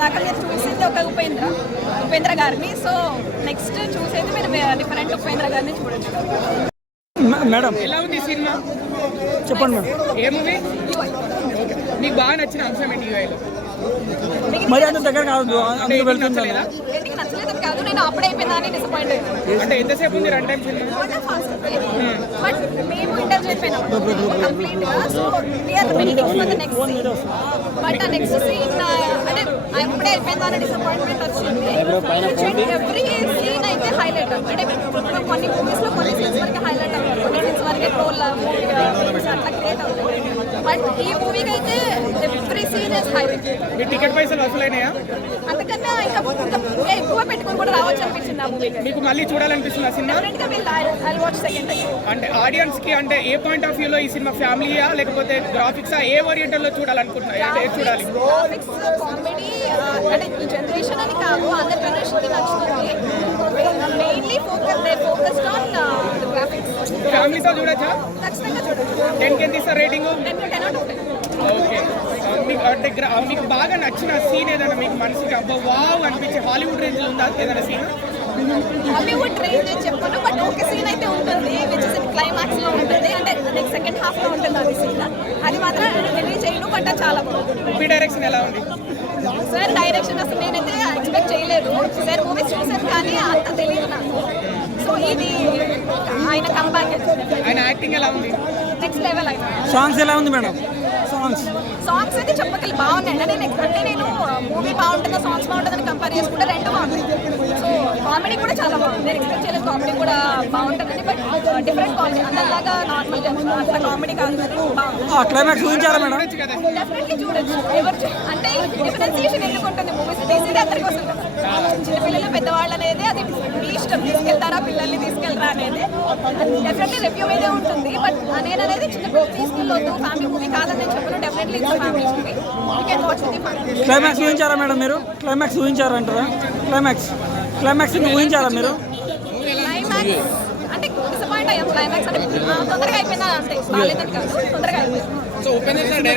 దాకా మీరు చూసింది ఒక ఉపేంద్ర గారిని. సో నెక్స్ట్ చూసేది మీరు డిఫరెంట్ ఉపేంద్ర గారిని చూడొచ్చు. మేడం ఎలా ఉంది సినిమా చెప్పండి మేడం. ఏ మూవీ మీకు బాగా నచ్చిన అంశం ఏంటి యూఐలో? మరి అంత దగ్గర కాదు అందుకు వెళ్తుంది. ఎందుకు నచ్చలేదు కాదు, నేను అప్పుడే అయిపోయిందని డిసప్పాయింట్ అయ్యాను. అంటే ఎంతసేపు ఉంది రన్ టైం సినిమా? బట్ మేము ఇంటర్వ్యూ అయిపోయినాం కంప్లీట్ గా. So we're waiting for the next scene. But ఆ నెక్స్ట్ సీన్ అంటే అప్పుడే అయిపోయిందని డిసప్పాయింట్మెంట్ వచ్చింది. ఎవ్రీ సీన్ అయితే హైలైట్. అంటే ఇప్పుడు కొన్ని మూవీస్ లో కొన్ని సీన్స్ వరకు హైలైట్ అవుతుంది, కొన్ని సీన్స్ వరకే ట్రోల్ అట్లా క్రియేట్ అవుతుంది. బట్ ఈ మూవీకి అయితే ఎవ్రీ సీన్ ఇస్ హైలైట్. మీ టికెట్ పైసలు వసూలైనాయా? అంతకన్నా ఇంకా ఎక్కువ పెట్టుకుని కూడా రావచ్చు అనిపించింది ఆ మూవీకి. మీకు మళ్ళీ చూడాలనిపిస్తుంది ఆ cinema? I'll watch second time. అంటే ఆడియన్స్ కి అంటే ఏ పాయింట్ ఆఫ్ వ్యూలో ఈ సినిమా ఫ్యామిలీయా లేకపోతే గ్రాఫిక్సా ఏ ఓరియంటల్ లో చూడాలనుకుంటున్నారు? అంటే ఏది చూడాలి? గ్రాఫిక్స్ కామెడీ అంటే ఈ జనరేషన్ అని కాదు, అందరి జనరేషన్ కి నచ్చుతుంది. Mainly focused on graphics. ఫ్యామిలీతో చూడొచ్చా? ఖచ్చితంగా చూడొచ్చు. 10 కి ఎంత ఇస్తారు రేటింగ్? 10 out of 10. ఓకే. మీకు అంటే మీకు బాగా నచ్చిన సీన్ ఏదైనా మీకు మనసుకి అబ్బా వావ్ అనిపించే హాలీవుడ్ రేంజ్ లో ఉందా ఏదైనా సీన్? హాలీవుడ్ రేంజ్ అని చెప్పను, బట్ ఒక సీన్ అయితే ఉంటుంది విచ్ ఇస్ ఇన్ క్లైమాక్స్ లో ఉంటుంది. అంటే నెక్స్ట్ సెకండ్ హాఫ్ లో ఉంటుంది అది సీన్. అది మాత్రం రిలీజ్ చేయను, బట్ అది చాలా బాగుంది. మీ డైరెక్షన్ ఎలా ఉంది? సార్ డైరెక్షన్ అసలు నేనైతే ఎక్స్పెక్ట్ చేయలేదు. సార్ మూవీస్ చూసాను కానీ అంత తెలియదు నాకు. సో ఇది ఆయన కంబ్యాక్. ఆయన యాక్టింగ్ ఎలా ఉంది? నెక్స్ట్ లెవెల్ ఆయన. సాంగ్స్ ఎలా ఉంది మేడం? సాంగ్స్ అయితే చెప్పగలి బాగున్నాయి. అంటే నేను మూవీ బాగుంటుందా సాంగ్స్ బాగుంటుందని కంపేర్ చేసుకుంటే రెండు బాగుంది. సో కామెడీ కూడా చాలా బాగుంది. నేను ఎక్స్పెక్ట్ చేయలేదు కామెడీ కూడా బాగుంటుందని, బట్ డిఫరెంట్ కామెడీ. అందరిలాగా నార్మల్ అంత కామెడీ కాదు కానీ బాగుంది. Climax చూపించారా madam? డెఫినెట్లీ చూడొచ్చు. అంటే డిఫరెన్సియేషన్ ఎందుకు ఉంటుంది మూవీస్ తీసేది అందరి కోసం కదా. చిన్నపిల్లలు పెద్దవాళ్ళు అనేది అది మీ ఇష్టం, తీసుకెళ్తారా పిల్లల్ని తీసుకెళ్తారా అనేది డెఫినెట్లీ రివ్యూ మీదే ఉంటుంది. బట్ నేను అనేది చిన్న పిల్లలు తీసుకెళ్ళొద్దు, ఫ్యామిలీ మూవీ కాదని నేను చెప్పను. Definitely family movie you can watch with the family. Climax ఊహించారా మేడం? మీరు క్లైమాక్స్ ఊహించారంటారా? క్లైమాక్స్ ఊహించారా మీరు? క్లైమాక్స్ అంటే డిసప్పాయింట్ అయ్యాం. క్లైమాక్స్ అంటే తొందరగా అయిపోయిందా అంటే బాగాలేదని కాదు, తొందరగా అయిపోయింది.